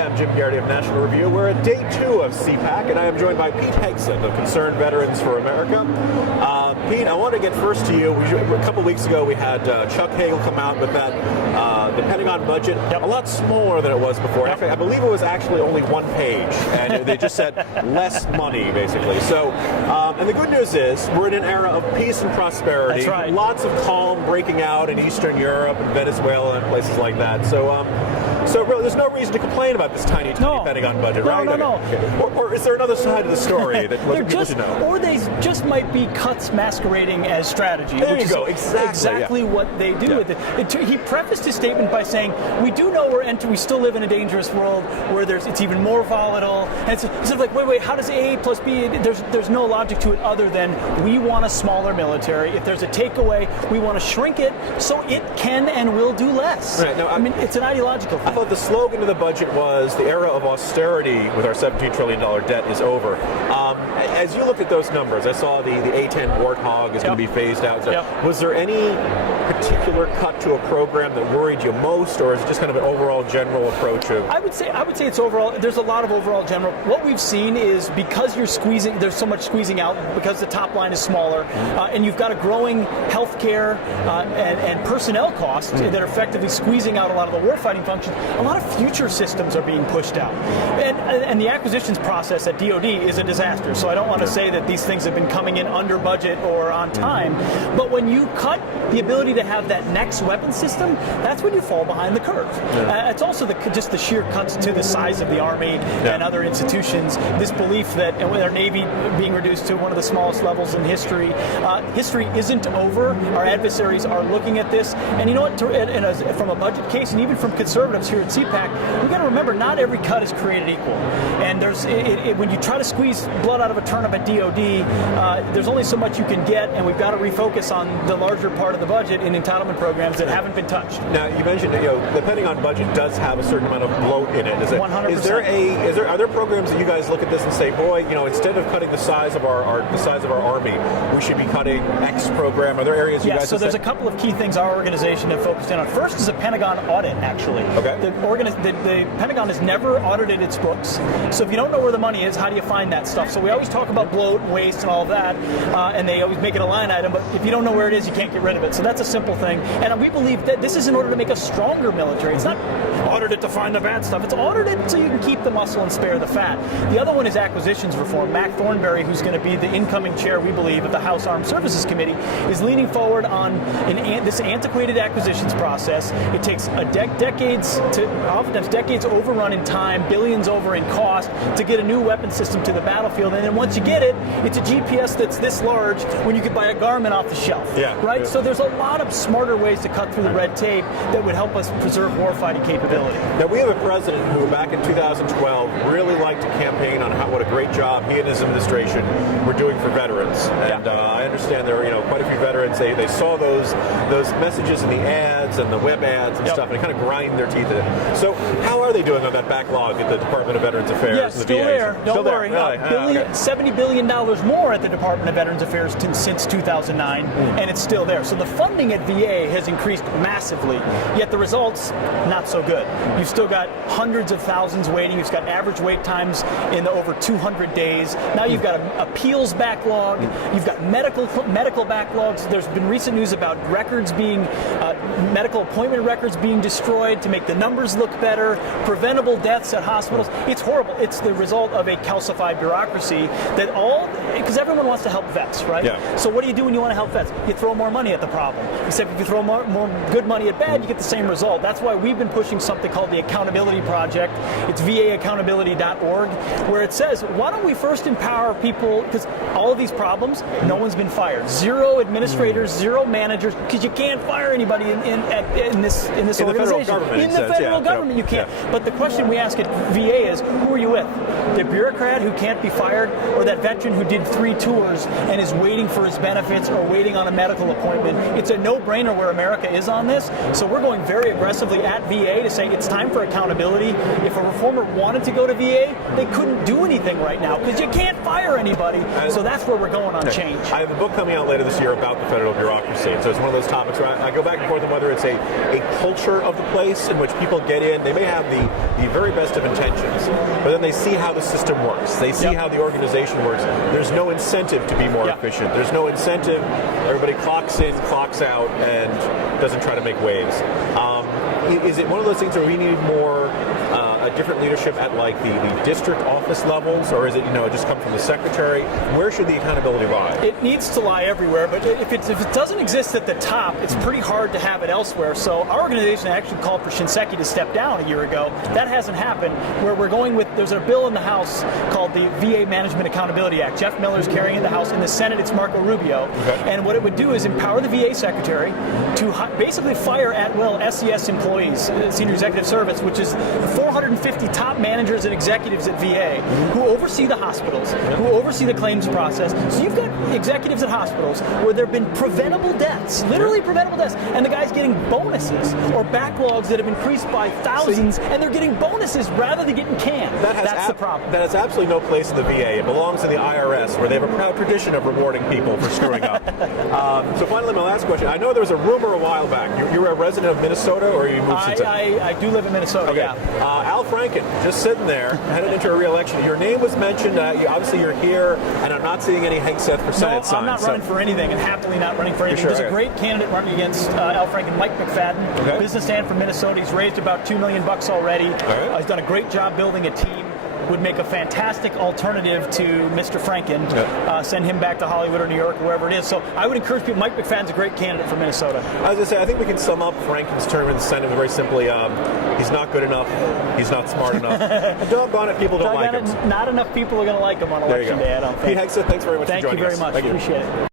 Hi, I'm Jim Geraghty of National Review. We're at day 2 of CPAC, and I am joined by Pete Hegseth of Concerned Veterans for America. Pete, I want to get first to you. A couple weeks ago, we had Chuck Hagel come out with that the Pentagon budget, a lot smaller than it was before. In fact, I believe it was actually only one page, and they just said less money, basically. So, and the good news is we're in an era of peace and prosperity. That's right. Lots of calm breaking out in Eastern Europe and Venezuela and places like that. So really, there's no reason to complain about this tiny Pentagon budget, right? No. Or is there another side of the story that people should know? Or they just might be cuts masquerading as strategy. There you go. Exactly what they do with it. He prefaced his statement by saying, "We do know we still live in a dangerous world where it's even more volatile." And it's sort of like, wait, how does A plus B? There's no logic to it other than we want a smaller military. If there's a takeaway, we want to shrink it so it can and will do less. Right. Now, I mean, it's an ideological thing. I thought the slogan of the budget was the era of austerity with our $17 trillion debt is over. As you looked at those numbers, I saw the A-10 Warthog is going to be phased out. So was there any particular cut to a program that worried you most, or is it just kind of an overall general approach of? I would say it's overall. There's a lot of overall general. What we've seen is because there's so much squeezing out because the top line is smaller, and you've got a growing healthcare and personnel costs that are effectively squeezing out a lot of the warfighting functions. A lot of future systems are being pushed out, and the acquisitions process at DoD is a disaster. So I don't want to say that these things have been coming in under budget or on time, but when you cut the ability to have that next weapon system, that's when you fall behind the curve. It's also just the sheer cuts to the size of the Army and other institutions. This belief that with our Navy being reduced to one of the smallest levels in history, history isn't over. Our adversaries are looking at this, and you know what? From a budget case, and even from conservatives here at CPAC, we've got to remember not every cut is created equal. And when you try to squeeze blood out of a turnip at DoD, there's only so much you can get, and we've got to refocus on the larger part of the budget in entitlement programs that haven't been touched. Now, you mentioned the Pentagon budget does have a certain amount of bloat in it. 100%. Are there programs that you guys look at this and say, boy, instead of cutting the size of our Army, we should be cutting X program? Are there areas you guys? So there's a couple of key things our organization have focused in on. First is a Pentagon audit, actually. Okay. The Pentagon has never audited its books. So if you don't know where the money is, how do you find that stuff? So we always talk about bloat and waste and all of that, and they always make it a line item, but if you don't know where it is, you can't get rid of it. So that's a simple thing. And we believe that this is in order to make a stronger military. It's not audited to find the bad stuff. It's audited so you can keep the muscle and spare the fat. The other one is acquisitions reform. Mac Thornberry, who's going to be the incoming chair, we believe, of the House Armed Services Committee, is leaning forward on this antiquated acquisitions process. It takes oftentimes decades overrun in time, billions over in cost to get a new weapon system to the battlefield. And then once you get it, it's a GPS that's this large when you could buy a Garmin off the shelf. Right? So there's a lot of smarter ways to cut through the red tape that would help us preserve warfighting capability. Now, we have a president who, back in 2012, really liked to campaign on what a great job he and his administration were doing for veterans. And I understand there are quite a few veterans. They saw those messages in the ads and the web ads and stuff, and they kind of grind their teeth in it. So how are they doing on that backlog at the Department of Veterans Affairs? Yeah, still there. Don't worry. Really? $70 billion more at the Department of Veterans Affairs since 2009, and it's still there. So the funding at VA has increased massively, yet the results, not so good. You've still got hundreds of thousands waiting. You've got average wait times in the over 200 days. Now you've got an appeals backlog. You've got medical backlogs. There's been recent news about medical appointment records being destroyed to make the numbers look better, preventable deaths at hospitals. It's horrible. It's the result of a calcified bureaucracy because everyone wants to help vets, right? Yeah. So what do you do when you want to help vets? You throw more money at the problem. Except if you throw more good money at bad, you get the same result. That's why we've been pushing something called the Accountability Project. It's vaaccountability.org, where it says, why don't we first empower people, because all of these problems, no one's been fired. Zero administrators, zero managers, because you can't fire anybody in this organization. In the federal government, you can't. But the question we ask at VA is, who are you with? The bureaucrat who can't be fired, or that veteran who did 3 tours and is waiting for his benefits or waiting on a medical appointment? It's a no-brainer where America is on this. So we're going very aggressively at VA to say it's time for accountability. If a reformer wanted to go to VA, they couldn't do anything right now because you can't fire anybody. So that's where we're going on change. I have a book coming out later this year about the federal bureaucracy. So it's one of those topics where I go back and forth on whether it's a culture of the place in which people get in. They may have the very best of intentions, but then they see how the system works. They see how the organization works. There's no incentive to be more efficient. There's no incentive. Everybody clocks in, clocks out, and doesn't try to make waves. Is it one of those things where we need more a different leadership at like the district office levels, or is it it just come from the secretary? Where should the accountability lie? It needs to lie everywhere, but if it doesn't exist at the top, it's pretty hard to have it elsewhere. So our organization actually called for Shinseki to step down a year ago. That hasn't happened. Where we're going with, there's a bill in the House called the VA Management Accountability Act. Jeff Miller's carrying it in the House. In the Senate, it's Marco Rubio. Okay. And what it would do is empower the VA secretary to basically fire at will SES employees, Senior Executive Service, which is 450 top managers and executives at VA who oversee the hospitals, who oversee the claims process. So you've got executives at hospitals where there have been preventable deaths, literally preventable deaths, and the guy's getting bonuses or backlogs that have increased by thousands, and they're getting bonuses rather than getting canned. That's the problem. That has absolutely no place in the VA. It belongs in the IRS, where they have a proud tradition of rewarding people for screwing up. So finally, my last question. I know there was a rumor a while back. You're a resident of Minnesota, or you moved since? I do live in Minnesota, okay. Al Franken, just sitting there, headed into a re-election. Your name was mentioned. Obviously, you're here, and I'm not seeing any Hegseth for Senate signs. I'm not running for anything, and happily not running for anything. Sure? There's a great candidate running against Al Franken, Mike McFadden, businessman from Minnesota. He's raised about $2 million already. He's done a great job building a team. Would make a fantastic alternative to Mr. Franken. Send him back to Hollywood or New York or wherever it is. So I would encourage people. Mike McFadden's a great candidate for Minnesota. I was going to say, I think we can sum up Franken's term in the Senate very simply. He's not good enough. He's not smart enough. Doggone it, people don't like him. Not enough people are going to like him on election day, I don't think. Pete Hegseth, thanks very much for joining us. Thank you very much. Appreciate it.